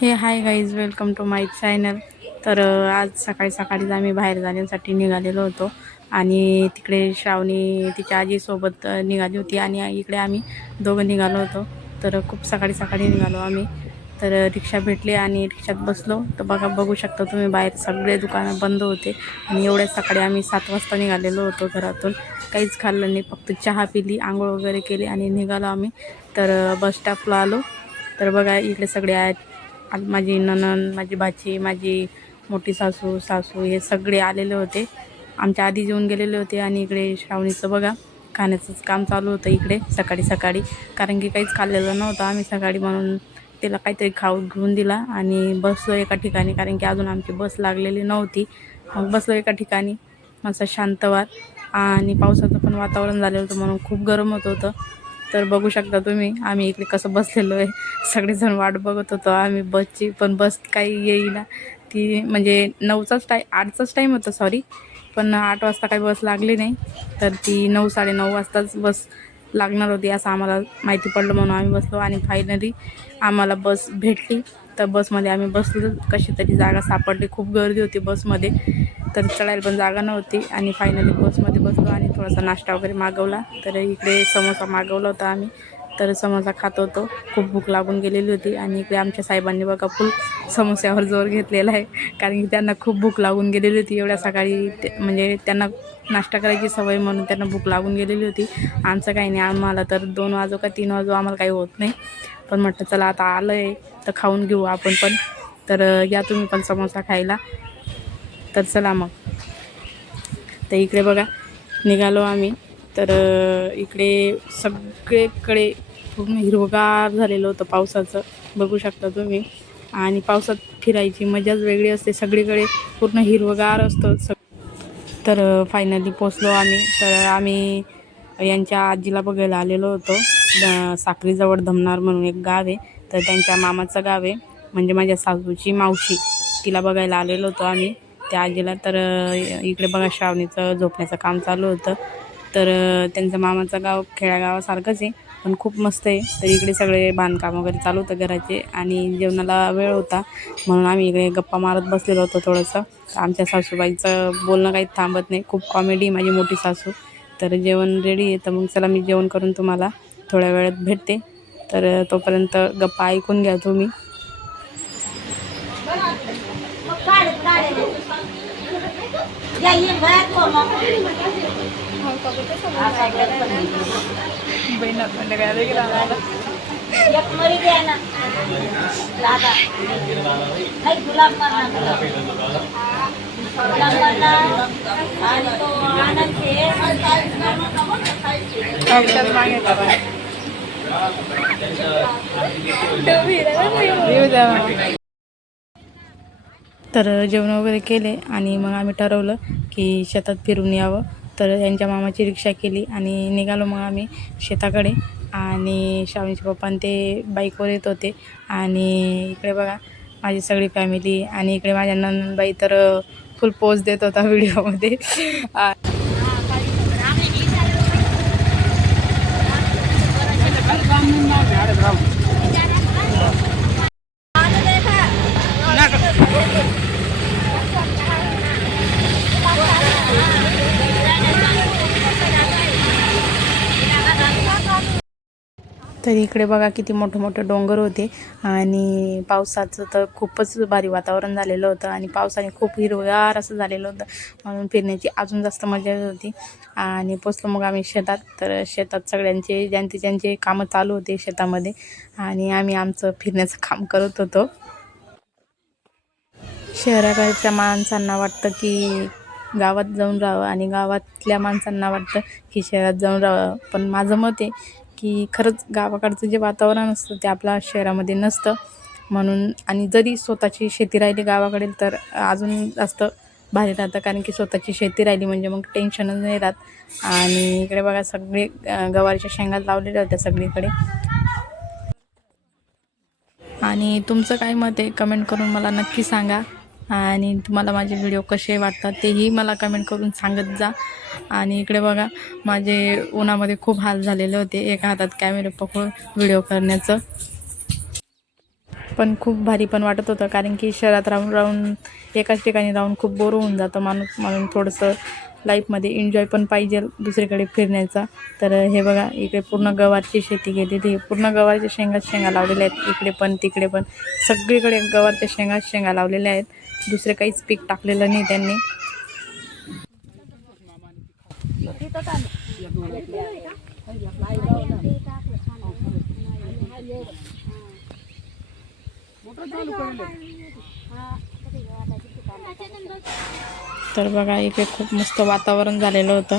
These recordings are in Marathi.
हे hi guys, welcome to my channel. तर आज सकाळी सकाळीच आम्ही बाहेर जाण्यासाठी निघालेलो होतो आणि तिकडे श्रावणी तिच्या आजीसोबत निघाली होती आणि इकडे आम्ही दोघं निघालो होतो. तर खूप सकाळी सकाळी निघालो आम्ही. तर रिक्षा भेटली आणि रिक्षात बसलो. तर बघू शकता तुम्ही, बाहेर सगळे दुकानं बंद होते आणि एवढ्या सकाळी आम्ही 7 वाजता निघालेलो होतो घरातून. काहीच खाल्लं नाही, फक्त चहा पिली, आंघोळ वगैरे केली आणि निघालो आम्ही. तर बस स्टॉपला आलो. तर बघा इकडे सगळे आहेत. माझी नणंद, माझी भाची, माझी मोठी सासू हे सगळे आलेले होते. आमच्या आधी जेवून गेलेले होते आणि इकडे श्रावणीचं बघा खाण्याचंच काम चालू होतं इकडे सकाळी सकाळी. कारण की काहीच खाल्लेलं नव्हतं आम्ही सकाळी, म्हणून तिला काहीतरी खाऊ घेऊन दिला आणि बसलो एका ठिकाणी, कारण की अजून आमची बस लागलेली नव्हती. मग बसलो एका ठिकाणी मस्त शांतवार, आणि पावसाचं पण वातावरण झालेलं होतं म्हणून खूप गरम होत होतं. तर बघू शकता तुम्ही आम्ही इकडे कसं बसलेलो आहे. सगळेजण वाट बघत होतो आम्ही बसची, पण बस काही येईना. ती म्हणजे 8चाच टाईम होता, सॉरी, पण 8 वाजता काही बस लागली नाही. तर ती 9 साडेनऊ वाजताच बस लागणार होती असं आम्हाला माहिती पडलं, म्हणून आम्ही बसलो आणि फायनली आम्हाला बस भेटली. तर बसमध्ये आम्ही बसलो, कशी तरी जागा सापडली. खूप गर्दी होती बसमध्ये, तर चढायला पण जागा नव्हती आणि फायनली बसमध्ये बसलो आणि थोडासा नाश्ता वगैरे मागवला. तर इकडे समोसा मागवला होता आम्ही. तर समोसा खात होतो, खूप भूक लागून गेलेली होती. आणि इकडे आमच्या साहेबांनी बघा फुल समोस्यावर जोर घेतलेला आहे, कारण की त्यांना खूप भूक लागून गेलेली होती एवढ्या सकाळी. म्हणजे त्यांना नाश्ता करायची सवय, म्हणून त्यांना भूक लागून गेलेली होती. आमचं काही नाही, आम्हाला तर 2 वाजो का 3 वाजो आम्हाला काही होत नाही, पण म्हटलं चला आता आलं आहे तर खाऊन घेऊ आपण पण. तर या तुम्ही पण समोसा खायला. तर चला मग. तर इकडे बघा निघालो आम्ही. तर इकडे सगळीकडे पूर्ण हिरवगार झालेलं होतं पावसाचं, बघू शकता तुम्ही. आणि पावसात फिरायची मजाच वेगळी असते, सगळीकडे पूर्ण हिरवगार असतं तर फायनली पोचलो आम्ही. तर आम्ही यांच्या आजीला बघायला आलेलो होतो. साक्रीजवळ धमनार म्हणून एक गाव आहे, तर त्यांच्या मामाचं गाव आहे, म्हणजे माझ्या सासूची मावशी, तिला बघायला आलेलो होतो आम्ही त्या आजीला. तर इकडे बघा श्रावणीचं झोपण्याचं काम चालू होतं. तर त्यांचं मामाचं गाव खेड्यागावासारखंच आहे, पण खूप मस्त आहे. तर इकडे सगळे बांधकाम वगैरे चालू होतं घराचे, आणि जेवणाला वेळ होता म्हणून आम्ही इकडे गप्पा मारत बसलेलो होतो थोडंसं. आमच्या सासूबाईचं बोलणं काही थांबत नाही, खूप कॉमेडी माझी मोठी सासू. तर जेवण रेडी आहे, तर मग चला मी जेवण करून तुम्हाला थोड्या वेळात भेटते. तर तोपर्यंत गप्पा ऐकून घ्या तुम्ही. तर जेवण वगैरे केले आणि मग आम्ही ठरवलं की शेतात फिरून यावं. तर यांच्या मामाची रिक्षा केली आणि निघालो मग आम्ही शेताकडे. आणि श्रावणीचे पप्पा ते बाईकवर येत होते. आणि इकडे बघा माझी सगळी फॅमिली, आणि इकडे माझ्या नंदबाई तर फुल पोज देत होता व्हिडिओमध्ये. तर इकडे बघा किती मोठे डोंगर होते, आणि पावसाचं तर खूपच भारी वातावरण झालेलं होतं, आणि पावसाने खूप हिरवगार असं झालेलं होतं, म्हणून फिरण्याची अजून जास्त मजा येत होती. आणि पोचलो मग आम्ही शेतात. तर शेतात सगळ्यांचे ज्यांचे कामं चालू होते शेतामध्ये, आणि आम्ही आमचं फिरण्याचं काम करत होतो. शहराकडच्या माणसांना वाटतं की गावात जाऊन राहावं, आणि गावातल्या माणसांना वाटतं की शहरात जाऊन राहावं. पण माझं मत आहे की खरंच गावाकडचं जे वातावरण असतं ते आपल्या शहरामध्ये नसतं. म्हणून, आणि जरी स्वतःची शेती राहिली गावाकडे तर अजून जास्त भारी राहतं, कारण की स्वतःची शेती राहिली म्हणजे मग टेन्शनच नाही राहत. आणि इकडे बघा सगळे गवारीच्या शेंगा लावलेल्या होत्या सगळीकडे. आणि तुमचं काय मत आहे कमेंट करून मला नक्की सांगा, आणि तुम्हाला माझे व्हिडिओ कसे वाटतात तेही मला कमेंट करून सांगत जा. आणि इकडे बघा माझे उन्हामध्ये खूप हाल झालेले होते, एका हातात कॅमेरा पकडून व्हिडिओ करण्याचं. पण खूप भारी पण वाटत होतं, कारण की शहरात राहून राहून एकाच ठिकाणी राहून खूप बोर होऊन जातं माणूस, म्हणून थोडंसं लाईफमध्ये एन्जॉय पण पाहिजे दुसरीकडे फिरण्याचा. तर हे बघा, इकडे पूर्ण गवारची शेती केलेली, पूर्ण गवारच्या शेंगा लावलेल्या आहेत, इकडे पण तिकडे पण सगळीकडे गवारच्या शेंगा लावलेल्या आहेत. दुसरे काहीच पीक टाकलेलं नाही त्यांनी. तर बघा, इकडे खूप मस्त वातावरण झालेलं होतं,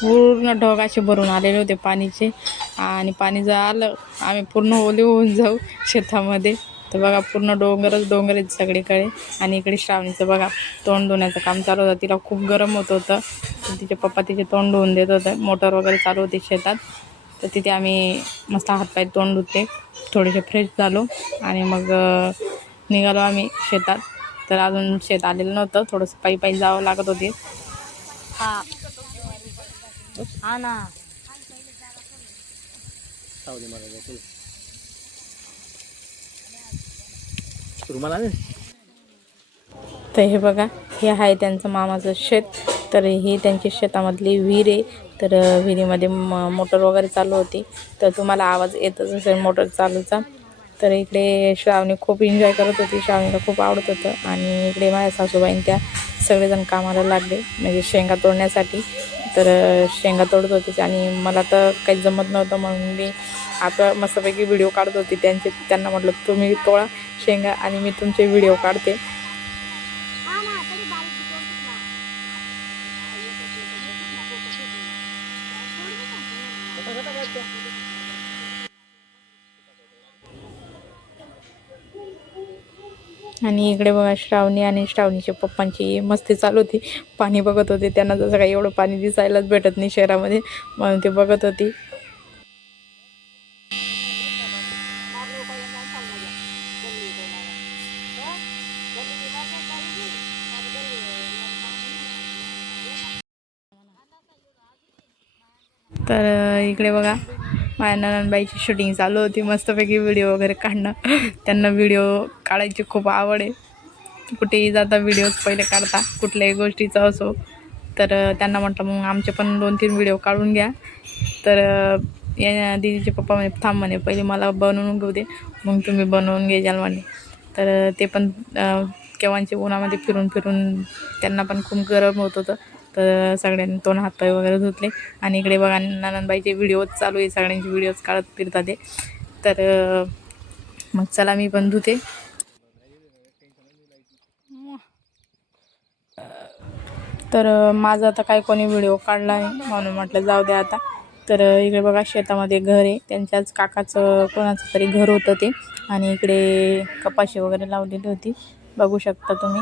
पूर्ण ढग असे भरून आलेले होते पाणीचे, आणि पाणी जर आलं आम्ही पूर्ण ओले होऊन जाऊ शेतामध्ये. तर बघा, पूर्ण डोंगरच डोंगर आहेत सगळीकडे. आणि इकडे श्रावणीचं बघा तोंड धुण्याचं काम चालू होतं, तिला खूप गरम होत होतं, तर तिचे पप्पा तिचे तोंड धुवून देत होते. मोटर वगैरे चालू होती शेतात, तर तिथे आम्ही मस्त हातपाय तोंड धुते, थोडेसे फ्रेश झालो आणि मग निघालो आम्ही शेतात. तर अजून शेत आलेलं नव्हतं, थोडंसं पायी पायी जावं लागत होते. तर हे बघा, हे आहे त्यांचं मामाचं शेत. तर ही त्यांच्या शेतामधली विहीर आहे. तर विहिरीमध्ये मोटर वगैरे चालू होती, तर तुम्हाला आवाज येतच असेल मोटर चालूचा. तर इकडे श्रावणी खूप एन्जॉय करत होती, श्रावणीला खूप आवडत होतं. आणि इकडे माझ्या सासूबाईंनी त्या सगळेजण कामाला लागले, म्हणजे शेंगा तोडण्यासाठी. तर शेंगा तोडत होतीच, आणि मला तर काही जमत नव्हतं, म्हणून मी आता मस्तपैकी व्हिडिओ काढत होती त्यांना म्हटलं तुम्ही तोडा शेंगा आणि मी तुमचे व्हिडिओ काढते. आणि इकडे बघा, श्रावणी आणि श्रावणीच्या पप्पांची मस्ती चालू होती, पाणी बघत होते. त्यांना जसं काही एवढं पाणी दिसायलाच भेटत नाही शहरामध्ये, म्हणून ते बघत होती. तर इकडे बघा, माझ्या ननंदबाईची शूटिंग चालू होती, मस्तपैकी व्हिडिओ वगैरे काढणं. त्यांना व्हिडिओ काढायची खूप आवड आहे, कुठेही जाता व्हिडिओज पहिले काढता, कुठल्याही गोष्टीचा असो. तर त्यांना म्हटलं मग आमचे पण 2-3 व्हिडिओ काढून घ्या. तर या दीदीचे पप्पा म्हणे थांब म्हणे, पहिले मला बनवून घेऊ दे, मग तुम्ही बनवून घ्याल म्हणे. तर ते पण केव्हांचे उन्हामध्ये फिरून फिरून त्यांना पण खूप गरम होत होतं. तर सगळ्यांनी तोंड हातपाय वगैरे धुतले. आणि इकडे बघा, ननंदबाईचे व्हिडिओज चालू आहे, सगळ्यांचे व्हिडिओज काढत फिरतात ते. तर मग चला मी पण धुते. तर माझा आता काय कोणी व्हिडिओ काढला नाही, म्हणून म्हटलं जाऊ द्या आता. तर इकडे बघा, शेतामध्ये घर आहे, त्यांच्याच काकाचं कोणाचं तरी घर होतं ते. आणि इकडे कपाशी वगैरे लावलेली होती, बघू शकता तुम्ही.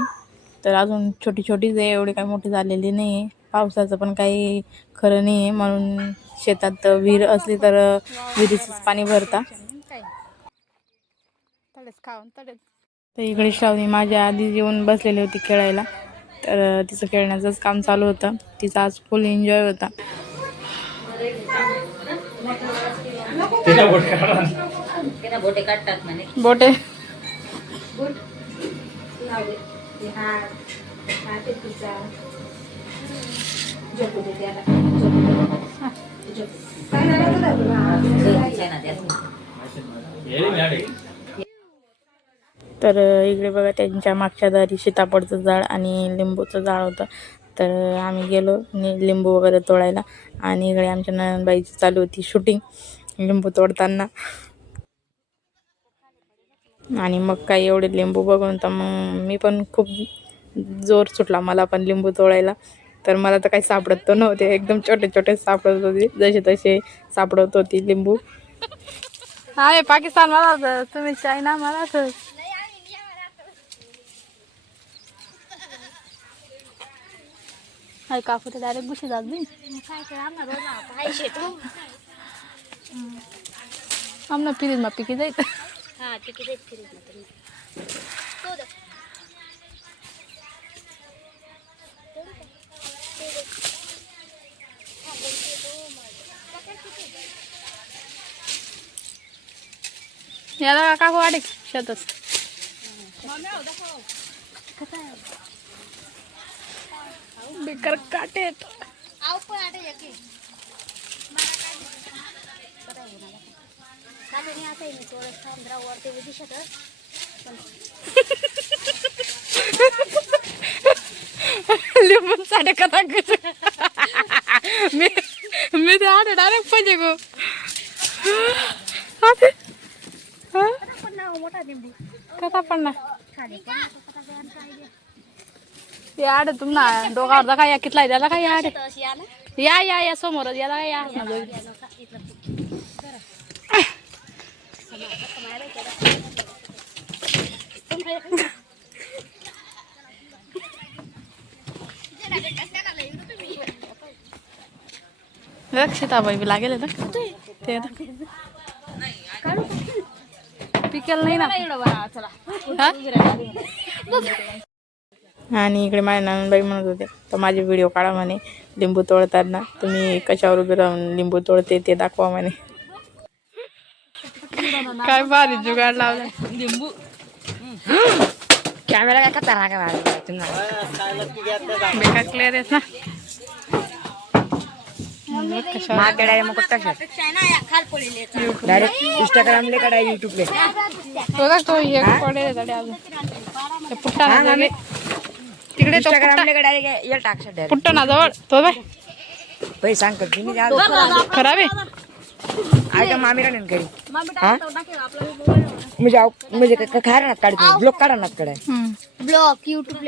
तर अजून छोटी छोटीच आहे, एवढी काही मोठी झालेली नाही आहे. पावसाचं पण काही खरं नाही आहे, म्हणून शेतात विहीर असली तर विहिरीचंच पाणी भरता. तर इकडे श्रावणी माझ्या आधी येऊन बसलेली होती खेळायला. तर तिचं खेळण्याचंच काम चालू होतं, तिचा आज फुल एन्जॉय होता. बोटे तर इकडे बघा, त्यांच्या मागच्या दारी सीताफळचं झाड आणि लिंबूचं झाड होतं. तर आम्ही गेलो लिंबू वगैरे तोडायला, आणि इकडे आमच्या ननंदबाईची चालू होती शूटिंग लिंबू तोडताना. आणि मग काही एवढे लिंबू बघून तर मग मी पण खूप जोर सुटला मला पण लिंबू तोडायला. तर मला तर काही सापडत तर नव्हते, एकदम छोटे छोटे सापडत होते, जसे तसे सापडत होती लिंबू. हा, पाकिस्तान मला तुम्ही चायना मला तर काकू तर डायरेक्ट गुशी जात नाही. आमना फ्रीजमा पिकी जाईल. याला काकू वाटे शेतच बेकार काटे आहेत. लिंबून साडे कथा मी ते आठ डायरेक्ट पाहिजे गो कथा पण ना ते आड तुम्हाला डोकावर काय या कितला त्याला काय आड या या या समोरच याला काय या सीताबाई बी लागेल ना ते पिकेल नाही ना. आणि इकडे माझ्या नंदबाई म्हणत होते तर माझे व्हिडिओ काढा म्हणे लिंबू तोडताना तुम्ही कशावर उभे राहून लिंबू तोडते ते दाखवा म्हणे. काय भारी जुगाड लावला लिंबू कॅमेरा काय खतरनाक बेकार क्लिअर आहेत ना. डायरेक्ट इंस्टाग्राम ले काढा यूट्यूब ले तो एक पडे पुट्टा तिकडे इंस्टाग्राम ले काढा ये टाक पुट्टा ना जवळ तो बाय पैसे सांग कर तुम्ही खराब आहे आहे का मामीरा नाही करी हा म्हणजे काय राहणार काढतो ब्लॉग काढा ना काढाय ब्लॉग यूट्यूब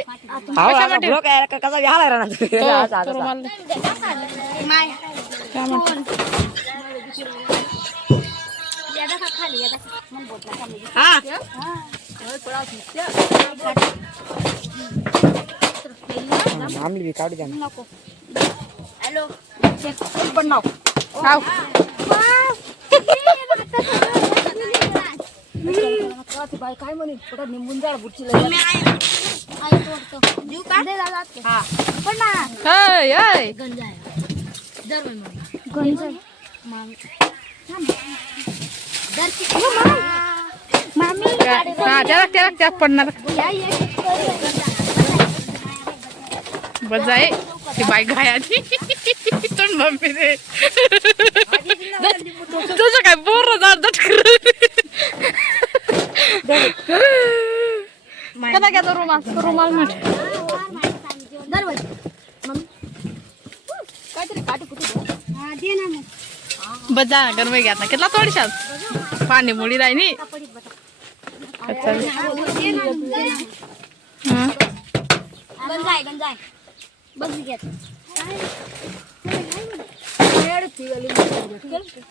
ब्लॉग आहे का कसा घ्यायला राहणार माय आमली काढू द्या ना. हॅलो पण नाव काय म्हणे निंबून जा बुडची पडणार बजाय ती बाई गायाची मम्मी रे तुझं काय बोर कसा घ्या तो रुमाल रुमाल म्हट बजा गरम घ्या ना कितला थोडीशात पाणी मुडी राहिनी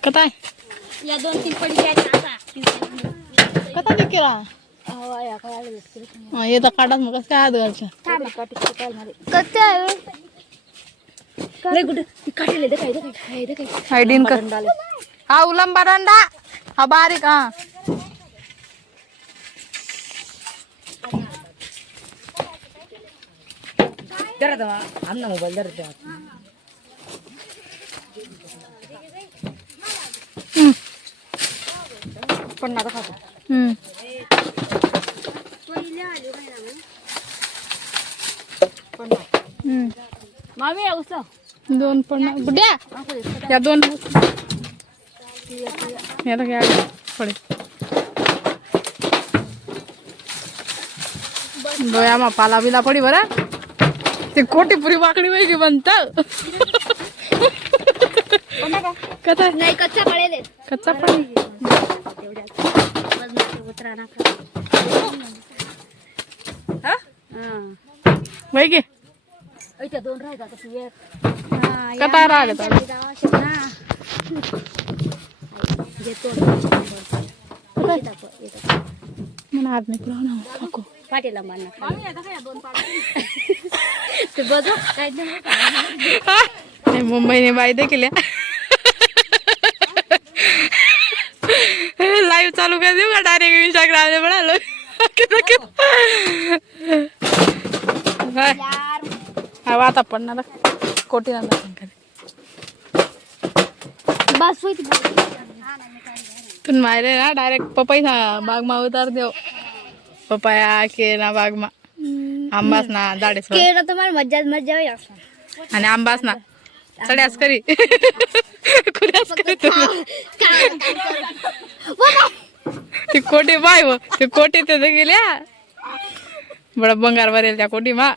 कताय या 2-3 पडी कता केला ये तर काढत मग कसं काय हात घालच्या हायडीन कर हा उलंबा दंडा हा बारीक हा आमना मोबाईल दर पण ना खातो मामी दोन पण बुड्या या दोन याला घ्या पडे डोया मा पाला बिला पडी बरं ते कोटी पुरी वाकडी वेगळी बनत कथा नाही कच्चा पडेल कच्चा पण वै गे दोन राहतात कथा राहिले मला हात नाही पुढं काकू पाटीला ते बघ काय मुंबईने वायदे केल्या लाईव्ह चालू कर देऊ का डायरेक्ट इंस्टाग्राम म्हणालो हा आता पडणार कोटी बस तुम मायले ना डायरेक्ट पपई बाग मा उतार देव पपाया केळा बाग मा आंबास ना झाडेस केळं तर मला मज्जा होईल असं. आणि आंबास ना चढ्यास करी कुऱ्यास करी ती कोटी बाय व ती कोटी ते गेल्या बडा बंगार भरेल त्या कोटी मा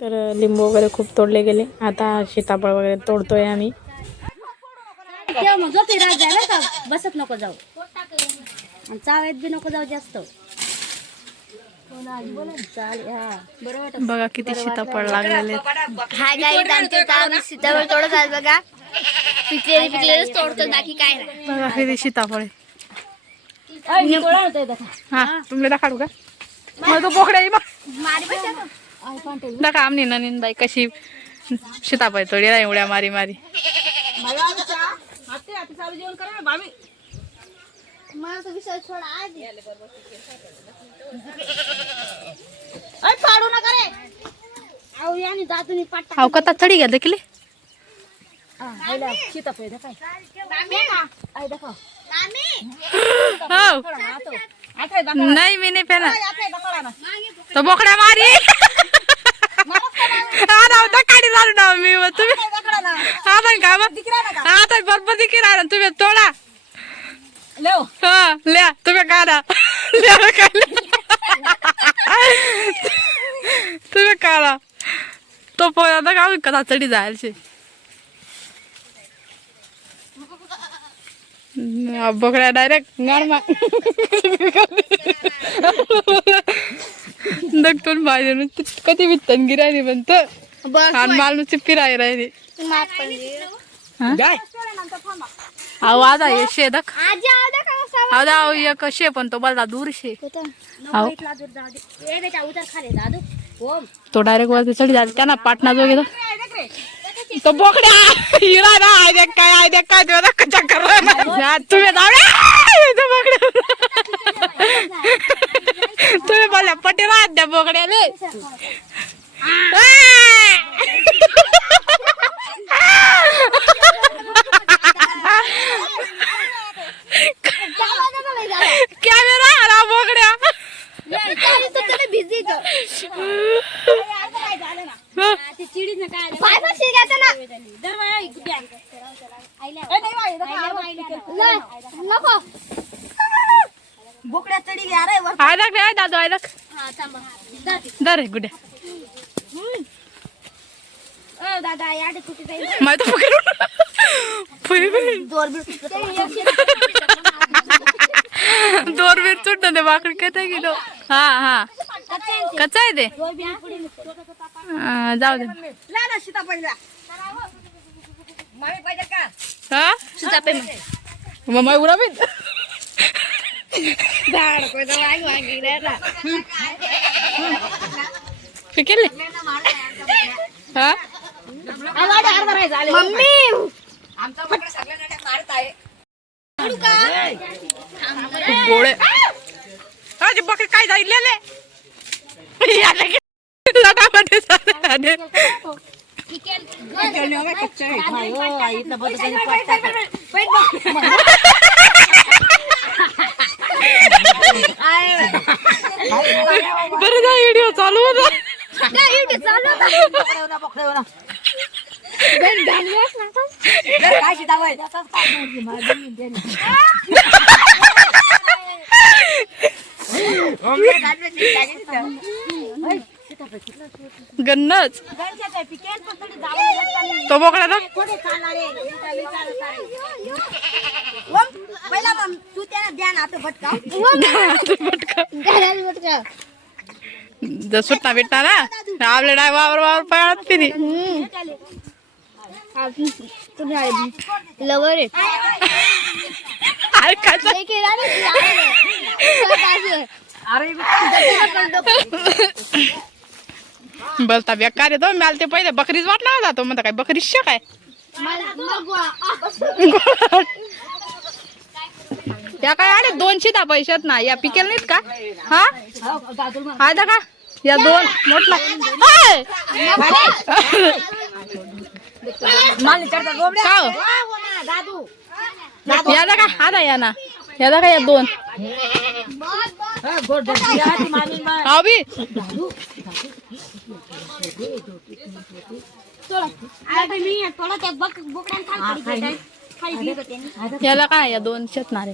तर लिंबू वगैरे खूप तोडले गेले आता सीताफळ वगैरे तोडतोय आम्ही तेव्हा मग झोपी राहत जाय बरं का, बसत नको जाऊ आणि चावेत बी नको जाऊ जास्त. चालेल हा बरं वाटत. बघा किती सीताफळ लागलेले हाय गाईज आमच्या सीताफळ तोडत आहे बघा. पिकलेलेच तोडतो बाकी काय नाही. बघा किती सीताफळ आहे. तोडतोय बघा. हा तुम्ही दाखवू का मग तो बोकड्या आहे मग मारी बसते का? आई पांटेल. दाखा आमनी ननीन बाई कशी सीताफळ तोडी नाही उड्या मारी मारी मला तर विषय सोडा आधी. पाडू नका रे. अहो याने दातून पाटा. हाव कथा चढी गेल देखील सीताफळ दाखव. आई दाखव. हो नाही मी नाही पेना तो बोकड्या मारी आता काढी झालो ना मी मग तुम्ही आता का मग आता बरोबर दिकी राहिला तुम्ही तोडा हा लिया तुम्ही काढा तुम्ही काढा तो पोया का कथा चढी जायचे बोकड्या डायरेक्ट गाडमा दगतून पाहिजे कधी वित्तन गिरायली पण तर माल नुसती फिराय राहिली अहो आता हे शे दख आता एक शे पण तो बलदा दूर शे तो डायरेक्ट वरती चढी जाते त्यांना पाटणा जो गेला तो बोकड्या हिरा ना आय काय तुला कच्चा कर तुम्ही तुम्ही बोला पटे राहत द्या बोकड्याले कॅमेरा आला बोकड्या बोकड्या चढी घ्या रे वर. आयलक रे दादू आयलक दर रे गुड्या दादा याडे कुठे जाईल. माय तो पकड दोर बीर चुट दे बाकडी काय गेलो हा हा कच्चा आहे ते जाऊ दे ला ना सीताफळ ला. मामी पाहिजे का? हा सीताफळ मग माय उडा बिन झाड कोणतं वांगी राहिला. फेकेले हा मम्मी आमचा बोकडा सगळ्यांना मारत आहे. गोळे अरे बकरी काय जाईले लटामध्ये सारे बरं जा व्हिडिओ चालू होता काय सीताफळ? गन्नच तो बोकडा ना पहिला तू त्याला द्या ना आता भटका. जर सुटना भेटता ना आपले डाय वावर वावर पळत तिने लवर बोलता बेकार येतो मला ते पहिले बकरीच वाटला जातो म्हणता काय बकरी काय त्या काय आले 200 दा पैशात ना या पिकेल नाहीत का हा हाय का या दोन मोठला माली चढतात बोबड्या. का हो? दादू याला का हा ना या ना याला का या दोन गोड धरती आहे ती मामी मा. अभि अरे मी थोडं त्या बोकड्यानं खाली पडली. खाली गेली होती त्यांनी. याला काय या दोन शेतणारे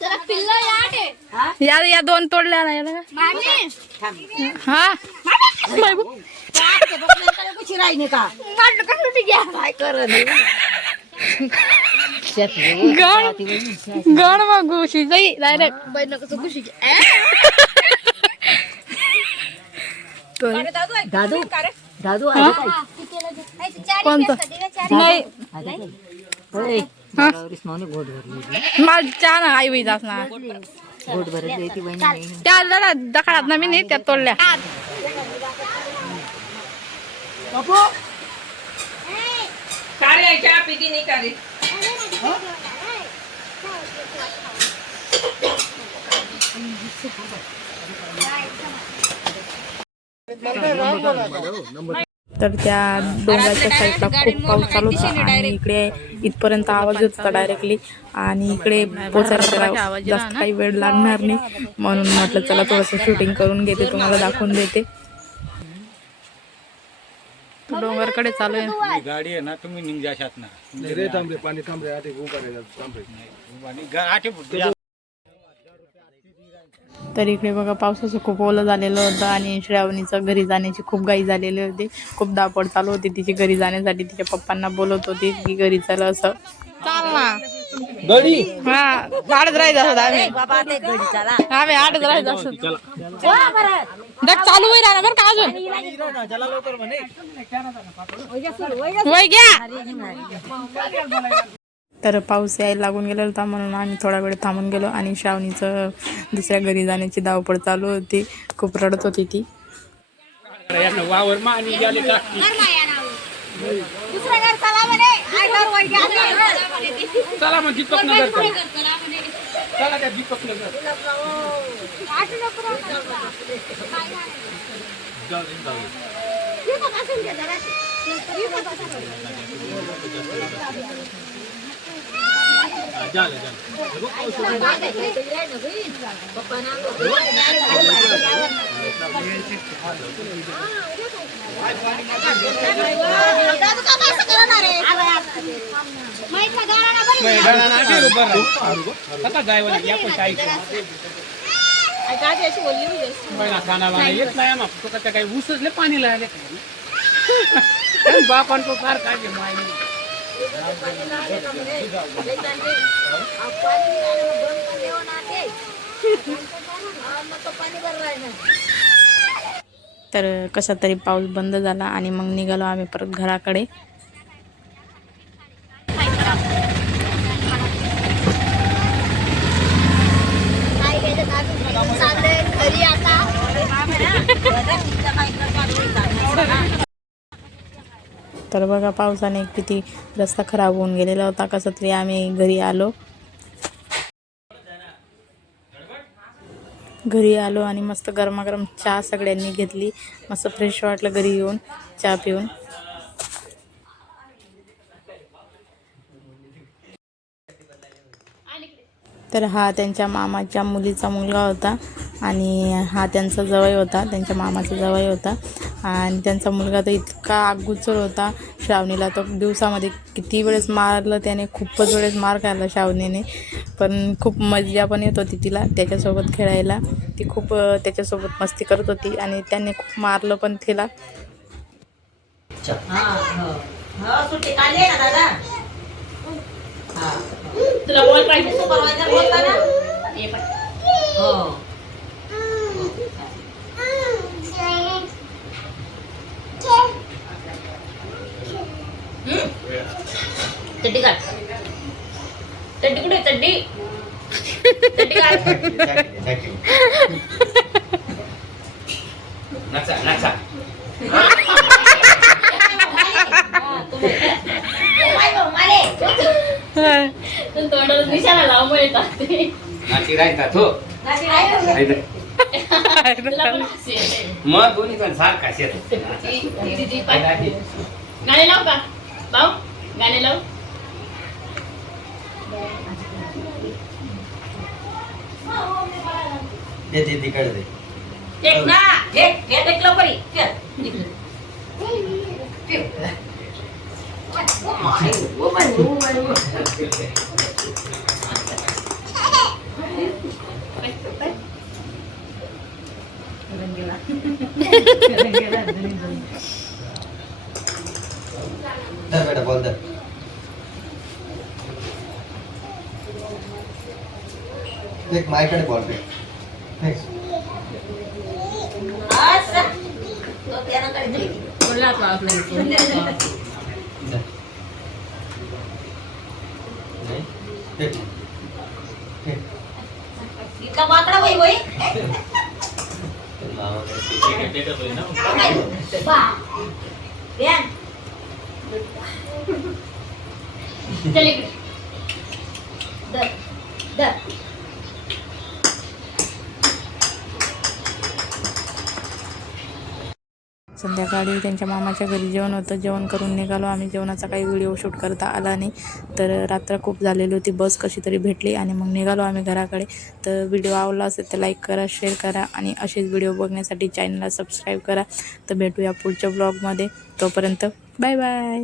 जरा पिल्लं याट आहे. या दोन तोडल्या ना याला का मामी हा बायबू. त्या बोकड्यांकडे कशी राहिली का काढलं का सुट्टी घ्या. काय करत गण मग घुशी जाई डायरेक्ट बैल कसं खुशी दादू दादू हा? कोणतं नाही होय हा? रिस्माने गोड भरली मला चहा ना आई वैद असणार गोड भरली ती बहिणी त्या जरा दखडात ना मी नाही त्या तोडल्या तर त्या डोंगराच्या साईडला खूप पाऊस चालू होता आणि इकडे इथपर्यंत आवाज येत होता डायरेक्टली आणि इकडे पोचायला जास्त काही वेळ लागणार नाही म्हणून म्हटलं चला थोडंसं शूटिंग करून घेते तुम्हाला दाखवून देते. डोंगरकडे चालू आहे गाडी आहे ना तुम्ही निघजा शात ना रे थांबरे पाणी थांबरे आटे उभा रे थांबरे आठे फुट तर इकडे बघा पावसाचं खूप ओलं झालेलं होतं आणि श्रावणीचं घरी जाण्याची खूप घाई झालेली होती. खूप धावपळ चालू होती तिची घरी जाण्यासाठी. तिच्या पप्पांना बोलत होती की घरी चला असं चाल ना गडी हा आठच राहायचं होतं आम्ही बाबा ते घडी चला आम्ही आठच राहायचं असं डक चालू होईल ना बरं का अजून वय घ्या. तर पाऊस यायला लागून गेला होता म्हणून आम्ही थोडा वेळ थांबून गेलो आणि श्रावणीचं दुसऱ्या घरी जाण्याची धावपळ चालू होती. खूप रडत होती ती. वावर मानी गेले का दुसऱ्या घर चला म्हणे. आई घर वर घ्या. चला मग दीपक नगर चला त्या दीपक नगर आठवण नको राहू. इथं बसून घे जरा. इथं बसून घे. दादू का असं करणार आहे? माहित नाही, गाळाला बरी. मैदानात आटे उभं राहू आता जायवर या पण काही खानाला येत नाही मग तो का काही उसले पाणी लागले बापान तो फार काय माहिती तर कसा तरी पाऊस बंद झाला आणि मग निघालो आम्ही परत घराकडे. घरी आता तर बघा पावसाने किती रस्ता खराब होऊन गेलेला होता. कसं तरी आम्ही घरी आलो आणि मस्त गरमागरम चहा सगळ्यांनी घेतली. मस्त फ्रेश वाटलं घरी येऊन चहा पिऊन. तर हा त्यांच्या मामाच्या मुलीचा मुलगा होता आणि हा त्यांचा जावई होता, त्यांच्या मामाचा जावई होता. आणि त्यांचा मुलगा तर इतका आगुचर होता. श्रावणीला तो दिवसामध्ये किती वेळेस मारलं त्याने, खूपच वेळेस मार खाल्ला श्रावणीने. पण खूप मजा पण येत होती तिला त्याच्यासोबत खेळायला. ती खूप त्याच्यासोबत मस्ती करत होती आणि त्याने खूप मारलं पण तिला. तुला बॉल पाहिजे सुपरवायझर बोलता ना हो चड्डी काढ. चड्डी कुठे चड्डी चड्डी काढ. तोंडाला दिशाला लाव मिळतात नाची राहतात हो मग दोन्ही पण सारखा शेत गाणे लाव का भाऊ गाणे लाव ते तिकडे दे. एक ना एक एक लवकर ये. धर बेटा बॉल धर. एक माझ्याकडे बॉल दे. बोला तो आपला इतका वाकडा होई होई चल इकडे दर दर संध्याकाळी त्यांच्या मामाच्या घरी जेवण होतं. जेवण करून निघालो आम्ही. जेवणाचा काही व्हिडिओ शूट करता आला नाही. तर रात्र खूप झालेली होती. बस कशी तरी भेटली आणि मग निघालो आम्ही घराकडे. तर व्हिडिओ आवडला असेल तर लाईक करा, शेअर करा आणि असेच व्हिडिओ बघण्यासाठी चॅनलला सबस्क्राईब करा. तर भेटूया पुढच्या ब्लॉगमध्ये. तोपर्यंत बाय बाय.